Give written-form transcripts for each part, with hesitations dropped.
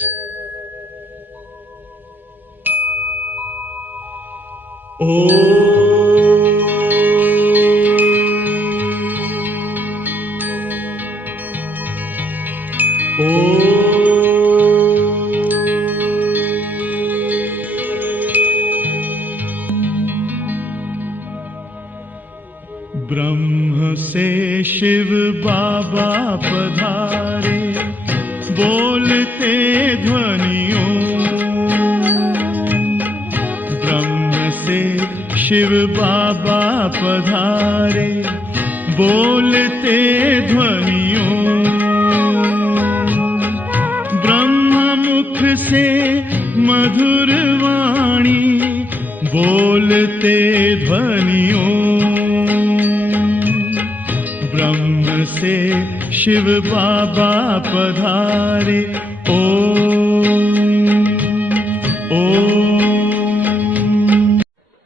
ब्रह्म से शिव बाबा पधारे, बोलते ध्वनियों। ब्रह्म से शिव बाबा पधारे, बोलते ध्वनियों। ब्रह्म मुख से मधुर वाणी, बोलते ध्वनियों। ब्रह्म से शिव बाबा पधारे,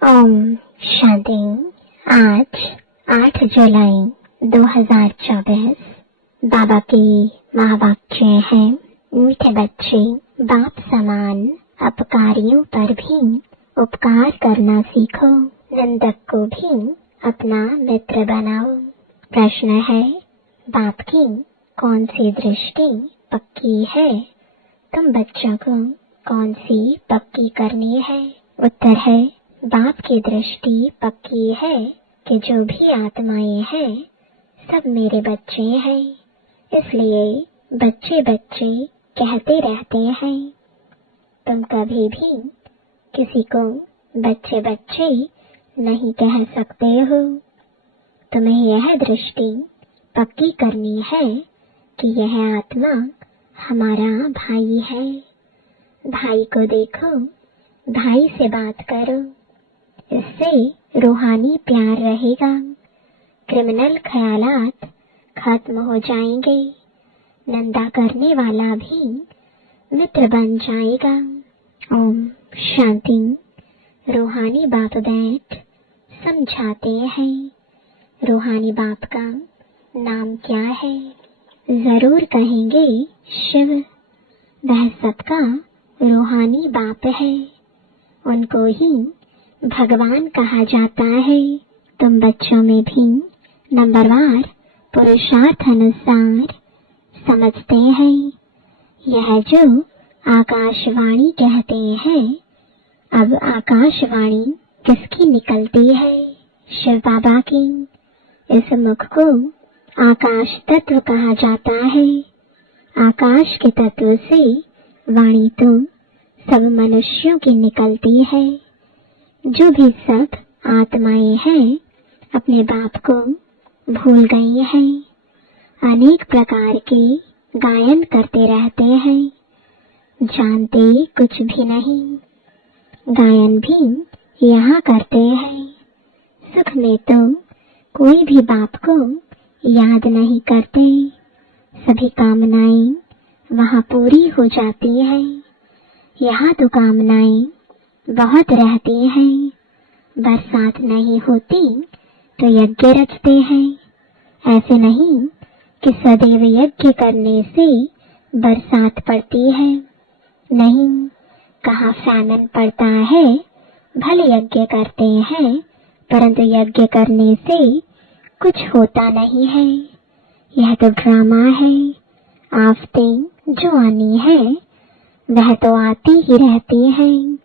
ओम शांति। आज 8 जुलाई 2024 बाबा के महावाक्य हैं, मीठे बच्चे बाप समान अपकारियों पर भी उपकार करना सीखो, निंदक को भी अपना मित्र बनाओ। प्रश्न है, बाप की कौन सी दृष्टि पक्की है? तुम बच्चों को कौन सी पक्की करनी है? उत्तर है, बाप की दृष्टि पक्की है कि जो भी आत्माएं हैं सब मेरे बच्चे हैं। इसलिए बच्चे बच्चे कहते रहते हैं। तुम कभी भी किसी को बच्चे बच्चे नहीं कह सकते हो। तुम्हें यह दृष्टि पक्की करनी है कि यह आत्मा हमारा भाई है। भाई को देखो, भाई से बात करो, इससे रूहानी प्यार रहेगा। क्रिमिनल ख्यालात खत्म हो जाएंगे। निंदा करने वाला भी मित्र बन जाएगा। ओम शांति। रूहानी बाप बैठ समझाते हैं। रूहानी बाप का नाम क्या है? जरूर कहेंगे शिव। वह सबका रूहानी बाप है। उनको ही भगवान कहा जाता है। तुम बच्चों में भी नंबरवार पुरुषार्थ अनुसार समझते हैं। यह जो आकाशवाणी कहते हैं, अब आकाशवाणी किसकी निकलती है? शिव बाबा की। इस मुख को आकाश तत्व कहा जाता है। आकाश के तत्व से वाणी तो सब मनुष्यों की निकलती है। जो भी सब आत्माएं हैं अपने बाप को भूल गई हैं। अनेक प्रकार के गायन करते रहते हैं, जानते कुछ भी नहीं। गायन भी यहाँ करते हैं। सुख में तो कोई भी बाप को याद नहीं करते। सभी कामनाएं वहाँ पूरी हो जाती हैं। यहाँ तो कामनाएं बहुत रहती हैं। बरसात नहीं होती तो यज्ञ रचते हैं। ऐसे नहीं कि सदैव यज्ञ करने से बरसात पड़ती है। नहीं, कहाँ फैमिन पड़ता है। भले यज्ञ करते हैं परंतु यज्ञ करने से कुछ होता नहीं है। यह तो ड्रामा है। आफतें जो आनी है वह तो आती ही रहती हैं।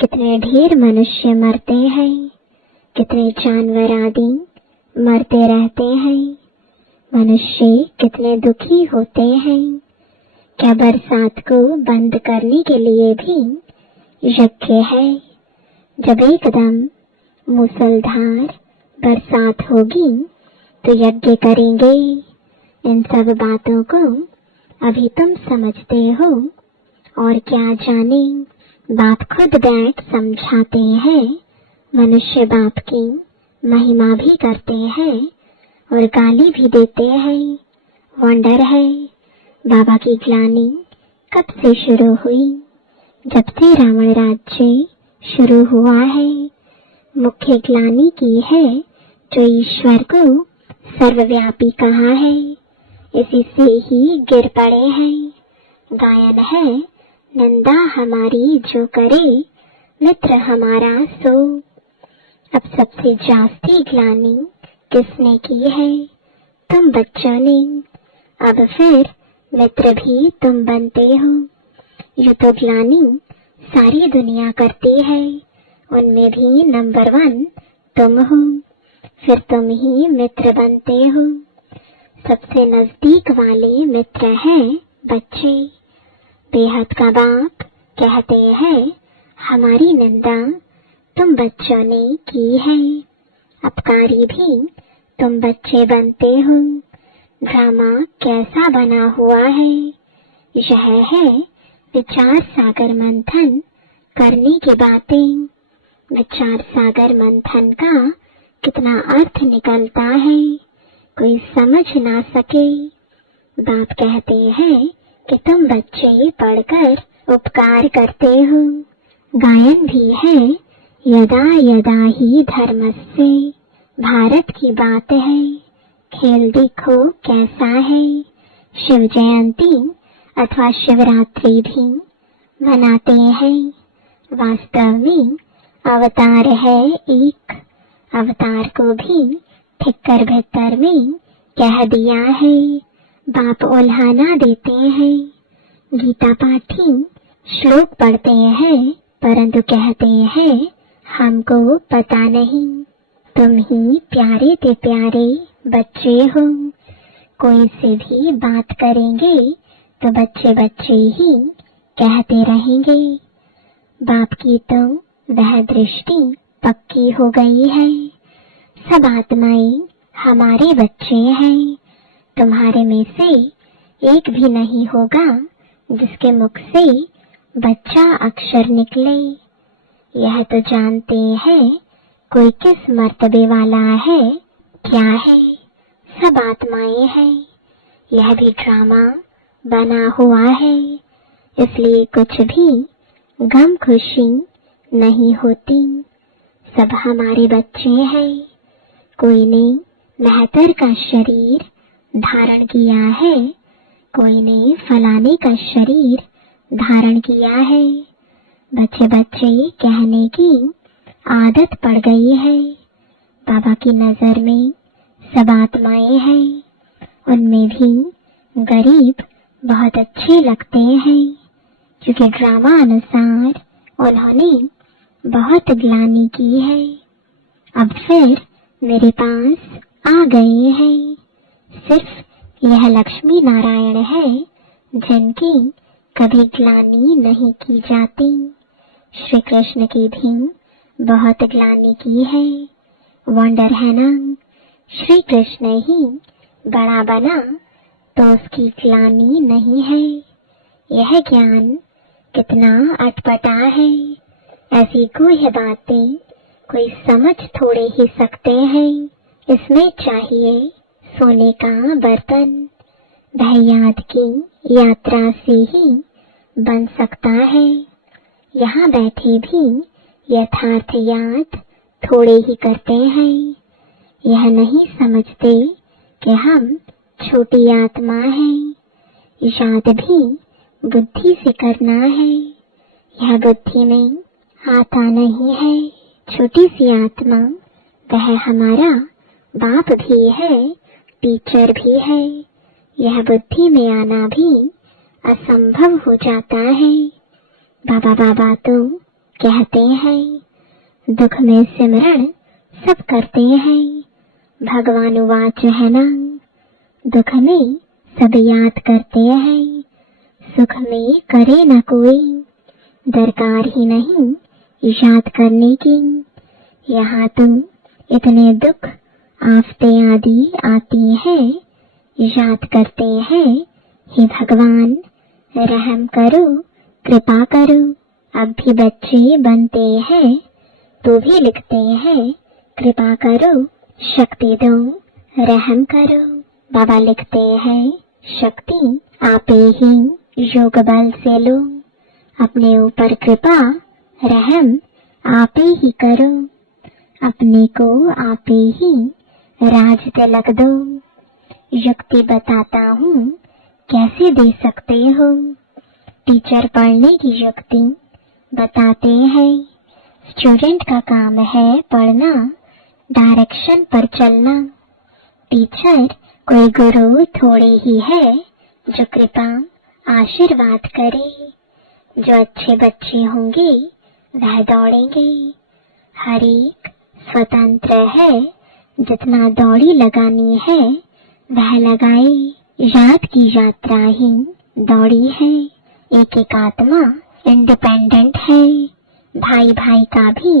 कितने ढेर मनुष्य मरते हैं, कितने जानवर आदि मरते रहते हैं। मनुष्य कितने दुखी होते हैं। क्या बरसात को बंद करने के लिए भी यज्ञ है? जब एकदम मूसलधार बरसात होगी तो यज्ञ करेंगे। इन सब बातों को अभी तुम समझते हो और क्या जाने बाप खुद बैठ समझाते हैं। मनुष्य बाप की महिमा भी करते हैं और गाली भी देते हैं। वंडर है, बाबा की ग्लानि कब से शुरू हुई? जब से रावण राज्य शुरू हुआ है। मुख्य ग्लानि की है जो ईश्वर को सर्वव्यापी कहा है। इसी से ही गिर पड़े हैं। गायन है निंदा हमारी जो करे, मित्र हमारा सो। अब सबसे जास्ती ग्लानि किसने की है? तुम बच्चों ने। अब फिर मित्र भी तुम बनते हो। ये तो ग्लानि सारी दुनिया करती है, उनमें भी नंबर 1 तुम हो। फिर तुम ही मित्र बनते हो। सबसे नजदीक वाले मित्र हैं बच्चे। बेहद का बाप कहते हैं हमारी निंदा तुम बच्चों ने की है। अपकारी भी तुम बच्चे बनते हो। ड्रामा कैसा बना हुआ है? यह है विचार सागर मंथन करने की बातें। विचार सागर मंथन का कितना अर्थ निकलता है, कोई समझ ना सके। बाप कहते हैं कि तुम बच्चे पढ़कर उपकार करते हो। गायन भी है यदा यदा ही धर्मस्य। भारत की बात है, खेल देखो कैसा है। शिव जयंती अथवा शिवरात्रि भी मनाते हैं। वास्तव में अवतार है एक। अवतार को भी ठिक्कर भीतर में कह दिया है। बाप उल्हाना देते हैं। गीता पाठी श्लोक पढ़ते हैं, परंतु कहते हैं हमको पता नहीं। तुम ही प्यारे ते प्यारे बच्चे हो। कोई से भी बात करेंगे तो बच्चे बच्चे ही कहते रहेंगे। बाप की तो वह दृष्टि पक्की हो गई है। सब आत्माएं हमारे बच्चे हैं। तुम्हारे में से एक भी नहीं होगा जिसके मुख से बच्चा अक्षर निकले। यह तो जानते हैं कोई किस मर्तबे वाला है, क्या है। सब आत्माएं हैं। यह भी ड्रामा बना हुआ है, इसलिए कुछ भी गम खुशी नहीं होती। सब हमारे बच्चे हैं। कोई ने महतर का शरीर धारण किया है, कोई ने फलाने का शरीर धारण किया है। बच्चे बच्चे कहने की आदत पड़ गई है। बाबा की नजर में सब आत्माएं हैं। उनमें भी गरीब बहुत अच्छे लगते हैं, क्योंकि ड्रामा अनुसार उन्होंने बहुत ग्लानि की है। अब फिर मेरे पास आ गए हैं। सिर्फ यह लक्ष्मी नारायण है जिनकी कभी ग्लानि नहीं की जाती। श्री कृष्ण की भी बहुत ग्लानि की है। वंडर है ना, श्री कृष्ण ही बड़ा बना तो उसकी ग्लानि नहीं है। यह ज्ञान कितना अटपटा है। ऐसी गुह्य बातें कोई समझ थोड़े ही सकते हैं। इसमें चाहिए सोने का बर्तन। वह याद की यात्रा से ही बन सकता है। यहाँ बैठे भी यथार्थ याद थोड़े ही करते हैं। यह नहीं समझते कि हम छोटी आत्मा हैं। याद भी बुद्धि से करना है। यह बुद्धि में आता नहीं है। छोटी सी आत्मा वह हमारा बाप भी है, टीचर भी है। यह बुद्धि में आना भी असंभव हो जाता है। बाबा बाबा तो कहते हैं दुख में सिमरण सब करते हैं। भगवान वाच है ना, दुख में सब याद करते हैं, सुख में करे न कोई। दरकार ही नहीं याद करने की। यहाँ तुम इतने दुख आफते आदि आती है, याद करते हैं हे भगवान रहम करो, कृपा करो। अब भी बच्चे बनते हैं तो भी लिखते हैं कृपा करो, शक्ति दो, रहम करो। बाबा लिखते हैं शक्ति आपे ही योग बल से लो। अपने ऊपर कृपा रहम आपे ही करो। अपने को आपे ही राज तिलक दो। युक्ति बताता हूँ कैसे दे सकते हो। टीचर पढ़ने की युक्ति बताते हैं। स्टूडेंट का काम है पढ़ना, डायरेक्शन पर चलना। टीचर कोई गुरु थोड़े ही है जो कृपा आशीर्वाद करे। जो अच्छे बच्चे होंगे वह दौड़ेंगे। हर एक स्वतंत्र है, जितना दौड़ी लगानी है वह लगाए। याद की यात्रा ही दौड़ी है। एक एक आत्मा इंडिपेंडेंट है। भाई भाई का भी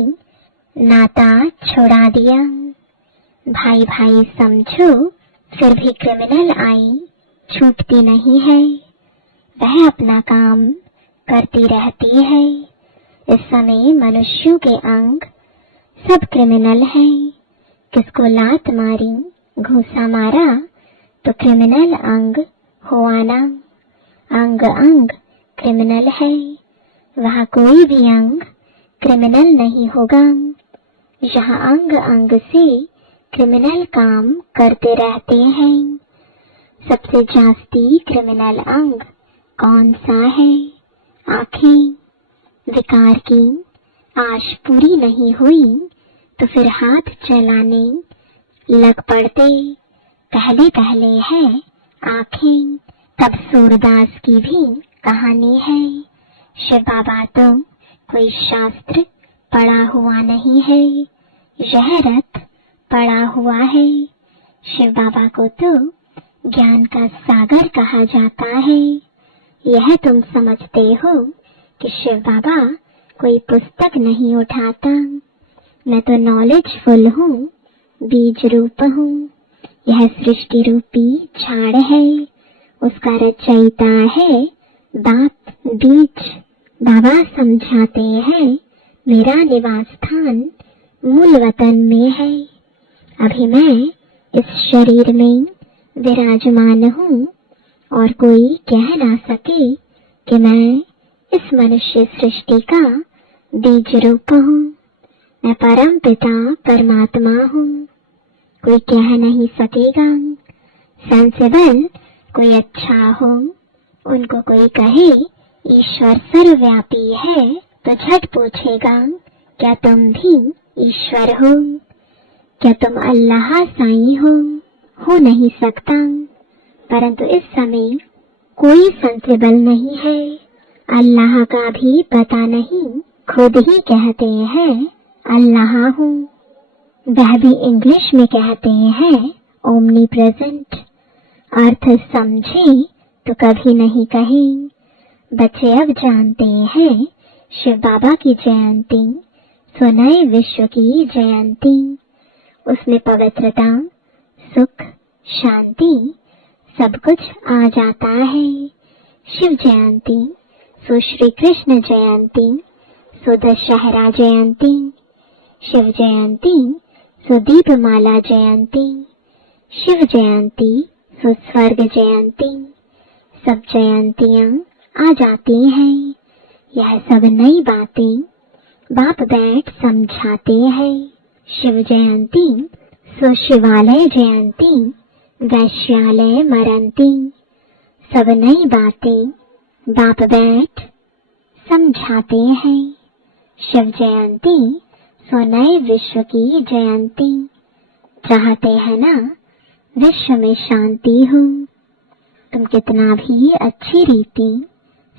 नाता छोड़ा दिया। भाई भाई समझो फिर भी क्रिमिनल आई छूटती नहीं है। वह अपना काम करती रहती है। इस समय मनुष्यों के अंग सब क्रिमिनल हैं। किसको लात मारी, घूसा मारा तो क्रिमिनल अंग हुआ ना। अंग अंग क्रिमिनल है। वहाँ कोई भी अंग क्रिमिनल नहीं होगा। यहाँ अंग अंग से क्रिमिनल काम करते रहते हैं। सबसे जास्ती क्रिमिनल अंग कौन सा है? आँखें। विकार की आश पूरी नहीं हुई तो फिर हाथ चलाने लग पड़ते। पहले पहले है आँखें। तब सूरदास की भी कहानी है। शिव बाबा तो कोई शास्त्र पढ़ा हुआ नहीं है, यह रथ पड़ा हुआ है। शिव बाबा को तो ज्ञान का सागर कहा जाता है। यह तुम समझते हो कि शिव बाबा कोई पुस्तक नहीं उठाता। मैं तो नॉलेजफुल हूँ, बीज रूप हूँ। यह सृष्टि रूपी झाड़ है, उसका रचयिता है बाप बीज। बाबा समझाते हैं मेरा निवास स्थान मूल वतन में है। अभी मैं इस शरीर में विराजमान हूँ और कोई कह ना सके कि मैं इस मनुष्य सृष्टि का बीज रूप हूँ। मैं परम पिता परमात्मा हूँ, कोई कह नहीं सकेगा। सेंसिबल कोई अच्छा हो, उनको कोई कहे ईश्वर सर्वव्यापी है तो झट पूछेगा क्या तुम भी ईश्वर हो? क्या तुम अल्लाह साईं हो नहीं सकता। परंतु इस समय कोई सेंसिबल नहीं है। अल्लाह का भी पता नहीं, खुद ही कहते हैं अल्लाह हूँ। वह भी इंग्लिश में कहते हैं ओमनी प्रेजेंट। अर्थ समझे तो कभी नहीं कहे। बच्चे अब जानते हैं शिव बाबा की जयंती सो नए विश्व की जयंती। उसमें पवित्रता, सुख, शांति सब कुछ आ जाता है। शिव जयंती सो श्री कृष्ण जयंती सो दशहरा जयंती। शिव जयंती सो दीपमाला जयंती। शिव जयंती सो स्वर्ग जयंती। सब जयंतियाँ आ जाती हैं। यह सब नई बातें बाप बैठ समझाते हैं। शिव जयंती सो शिवालय जयंती, वैश्यालय मरंती। सब नई बातें बाप बैठ समझाते हैं। शिव जयंती सो नए विश्व की जयंती। चाहते हैं ना विश्व में शांति हो। तुम कितना भी अच्छी रीति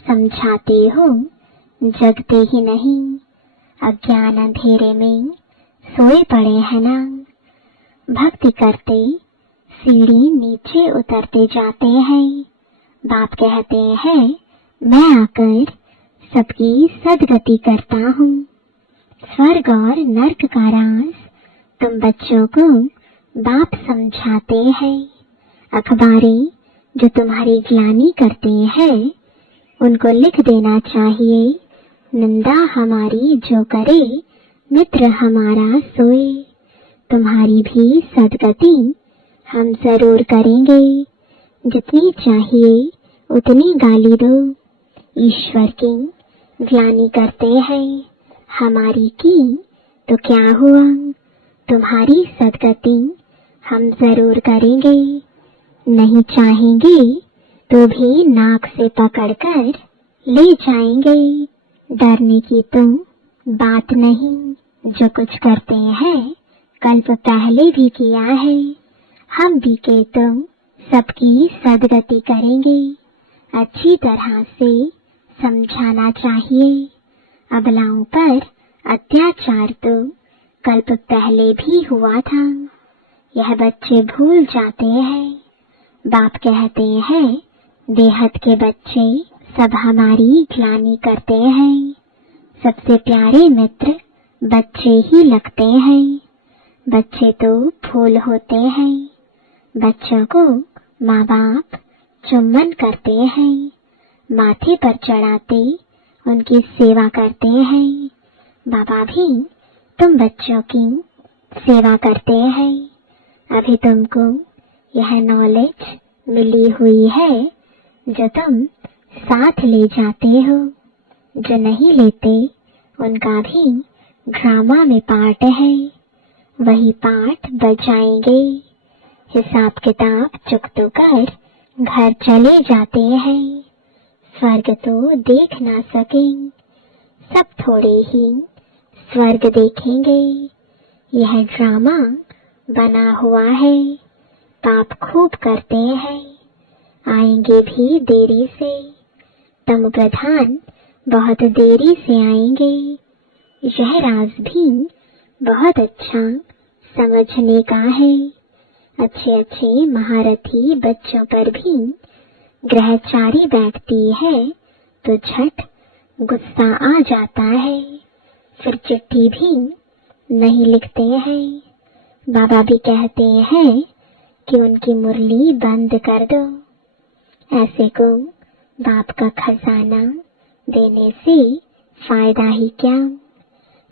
समझाते हो, जगते ही नहीं। अज्ञान अंधेरे में सोए पड़े हैं ना। भक्ति करते सीढ़ी नीचे उतरते जाते हैं। बाप कहते हैं मैं आकर सबकी सदगति करता हूँ। स्वर्ग और नर्क का राज तुम बच्चों को बाप समझाते हैं। अखबारें जो तुम्हारी ग्लानि करते हैं उनको लिख देना चाहिए, निंदा हमारी जो करे मित्र हमारा सोए। तुम्हारी भी सदगति हम जरूर करेंगे। जितनी चाहिए उतनी गाली दो। ईश्वर की ग्लानि करते हैं, हमारी की तो क्या हुआ। तुम्हारी सदगति हम जरूर करेंगे। नहीं चाहेंगे तो भी नाक से पकड़कर ले जाएंगे। डरने की तो बात नहीं, जो कुछ करते हैं कल्प पहले भी किया है। हम भी के तो सबकी सदगति करेंगे। अच्छी तरह से समझाना चाहिए। अबलाओं पर अत्याचार तो कल्प पहले भी हुआ था। यह बच्चे भूल जाते हैं। बाप कहते हैं देहत के बच्चे सब हमारी ग्लानि करते हैं। सबसे प्यारे मित्र बच्चे ही लगते हैं। बच्चे तो फूल होते हैं। बच्चों को माँ बाप चुम्बन करते हैं, माथे पर चढ़ाते उनकी सेवा करते हैं। बाबा भी तुम बच्चों की सेवा करते हैं। अभी तुमको यह नॉलेज मिली हुई है जो तुम साथ ले जाते हो। जो नहीं लेते उनका भी ड्रामा में पार्ट है। वही पार्ट बजाएंगे। हिसाब किताब चुकतो कर घर चले जाते हैं। स्वर्ग तो देख ना सके, सब थोड़े ही स्वर्ग देखेंगे। यह ड्रामा बना हुआ है। पाप खूब करते हैं, आएंगे भी देरी से। तम प्रधान बहुत देरी से आएंगे। यह राज भी बहुत अच्छा समझने का है। अच्छे अच्छे महारथी बच्चों पर भी ग्रहचारी बैठती है तो झट गुस्सा आ जाता है। फिर चिट्ठी भी नहीं लिखते हैं। बाबा भी कहते हैं कि उनकी मुरली बंद कर दो। ऐसे को बाप का खजाना देने से फायदा ही क्या।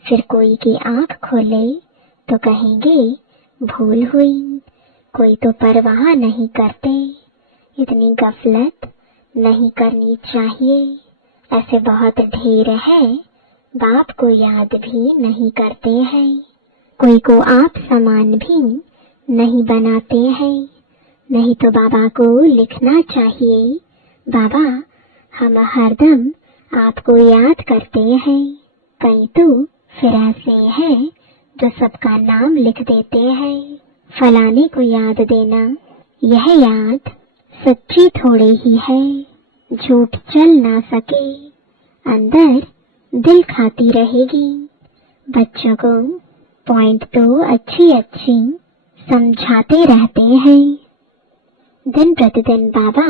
फिर कोई की आंख खोले तो कहेंगे भूल हुई। कोई तो परवाह नहीं करते। इतनी गफलत नहीं करनी चाहिए। ऐसे बहुत ढेर है, बाप को याद भी नहीं करते हैं। कोई को आप समान भी नहीं बनाते हैं। नहीं तो बाबा को लिखना चाहिए, बाबा हम हरदम आपको याद करते हैं। कई तो फिर ऐसे हैं जो सबका नाम लिख देते हैं। फलाने को याद देना, यह याद सच्ची थोड़ी ही है। झूठ चल ना सके, अंदर दिल खाती रहेगी। बच्चों को पॉइंट तो अच्छी अच्छी समझाते रहते हैं। दिन प्रतिदिन बाबा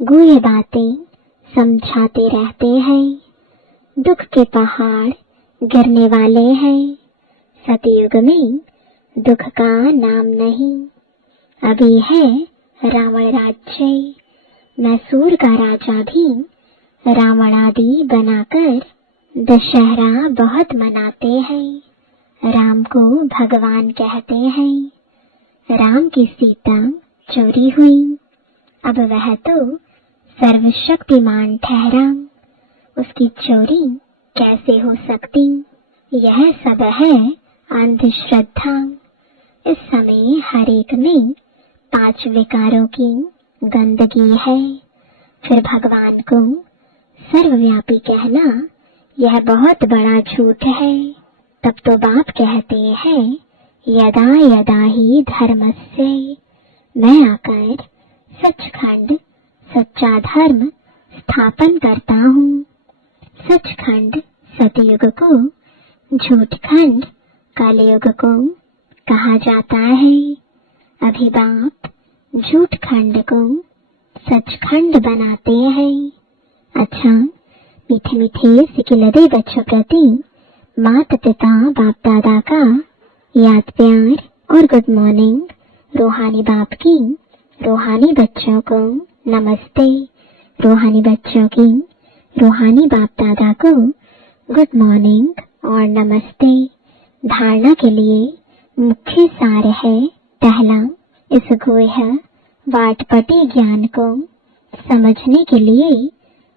गुह्य बातें समझाते रहते हैं। दुख के पहाड़ गिरने वाले हैं। सतयुग में दुख का नाम नहीं। अभी है रावण राज्य। मैसूर का राजा भी रावण आदि बनाकर दशहरा बहुत मनाते हैं। राम को भगवान कहते हैं। राम की सीता चोरी हुई। अब वह तो सर्वशक्तिमान ठहरा। उसकी चोरी कैसे हो सकती। यह सब है अंधश्रद्धा। इस समय हर एक में 5 विकारों की गंदगी है। फिर भगवान को सर्वव्यापी कहना यह बहुत बड़ा झूठ है। तब तो बाप कहते हैं यदा यदा ही धर्मस्य, मैं आकर सचखंड सच्चा धर्म स्थापन करता हूँ। सचखंड सतयुग को, झूठखंड कलयुग को कहा जाता है। अभी बाप झूठखंड को सचखंड बनाते हैं। अच्छा, मीठे मीठे सिकिलदे बच्चों प्रति माता पिता बाप दादा का याद प्यार और गुड मॉर्निंग। रूहानी बाप की रूहानी बच्चों को नमस्ते। रूहानी बच्चों की रूहानी बाप दादा को गुड मॉर्निंग और नमस्ते। धारणा के लिए मुख्य सार है, पहला, इस गुह्य वाटपटी ज्ञान को समझने के लिए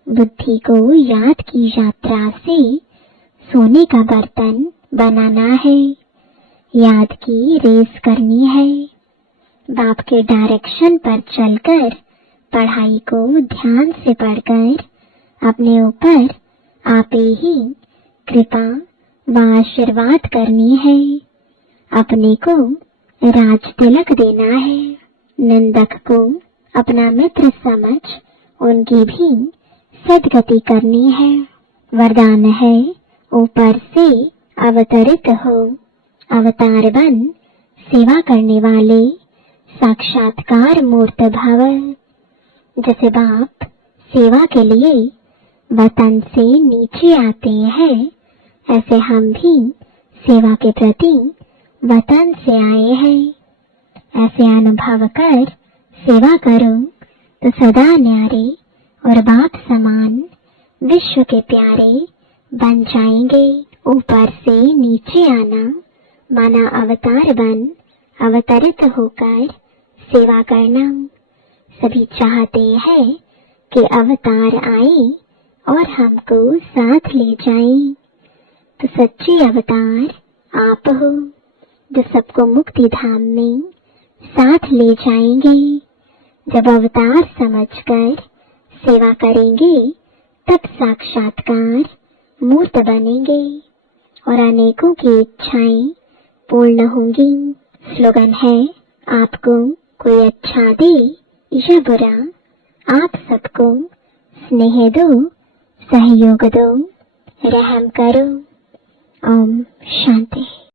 बुद्धि को याद की यात्रा से सोने का बर्तन बनाना है। याद की रेस करनी है। बाप के डायरेक्शन पर चलकर पढ़ाई को ध्यान से पढ़कर अपने ऊपर आपे ही कृपा व आशीर्वाद करनी है। अपने को राज तिलक देना है। निंदक को अपना मित्र समझ उनकी भी सदगति करनी है। वरदान है ऊपर से अवतरित हो, अवतार बन सेवा करने वाले साक्षात्कार मूर्त भव। जैसे बाप सेवा के लिए वतन से नीचे आते हैं, ऐसे हम भी सेवा के प्रति वतन से आए हैं। ऐसे अनुभव कर सेवा करो तो सदा न्यारे और बाप समान विश्व के प्यारे बन जाएंगे। ऊपर से नीचे आना माना अवतार बन अवतरित होकर सेवा करना। सभी चाहते हैं कि अवतार आए और हमको साथ ले जाएं। तो सच्चे अवतार आप हो जो सबको मुक्ति धाम में साथ ले जाएंगे। जब अवतार समझकर सेवा करेंगे तब साक्षात्कार मूर्त बनेंगे और अनेकों की इच्छाएं पूर्ण होंगी। स्लोगन है, आपको कोई अच्छा दे या बुरा, आप सबको स्नेह दो, सहयोग दो, रहम करो। ओम शांति।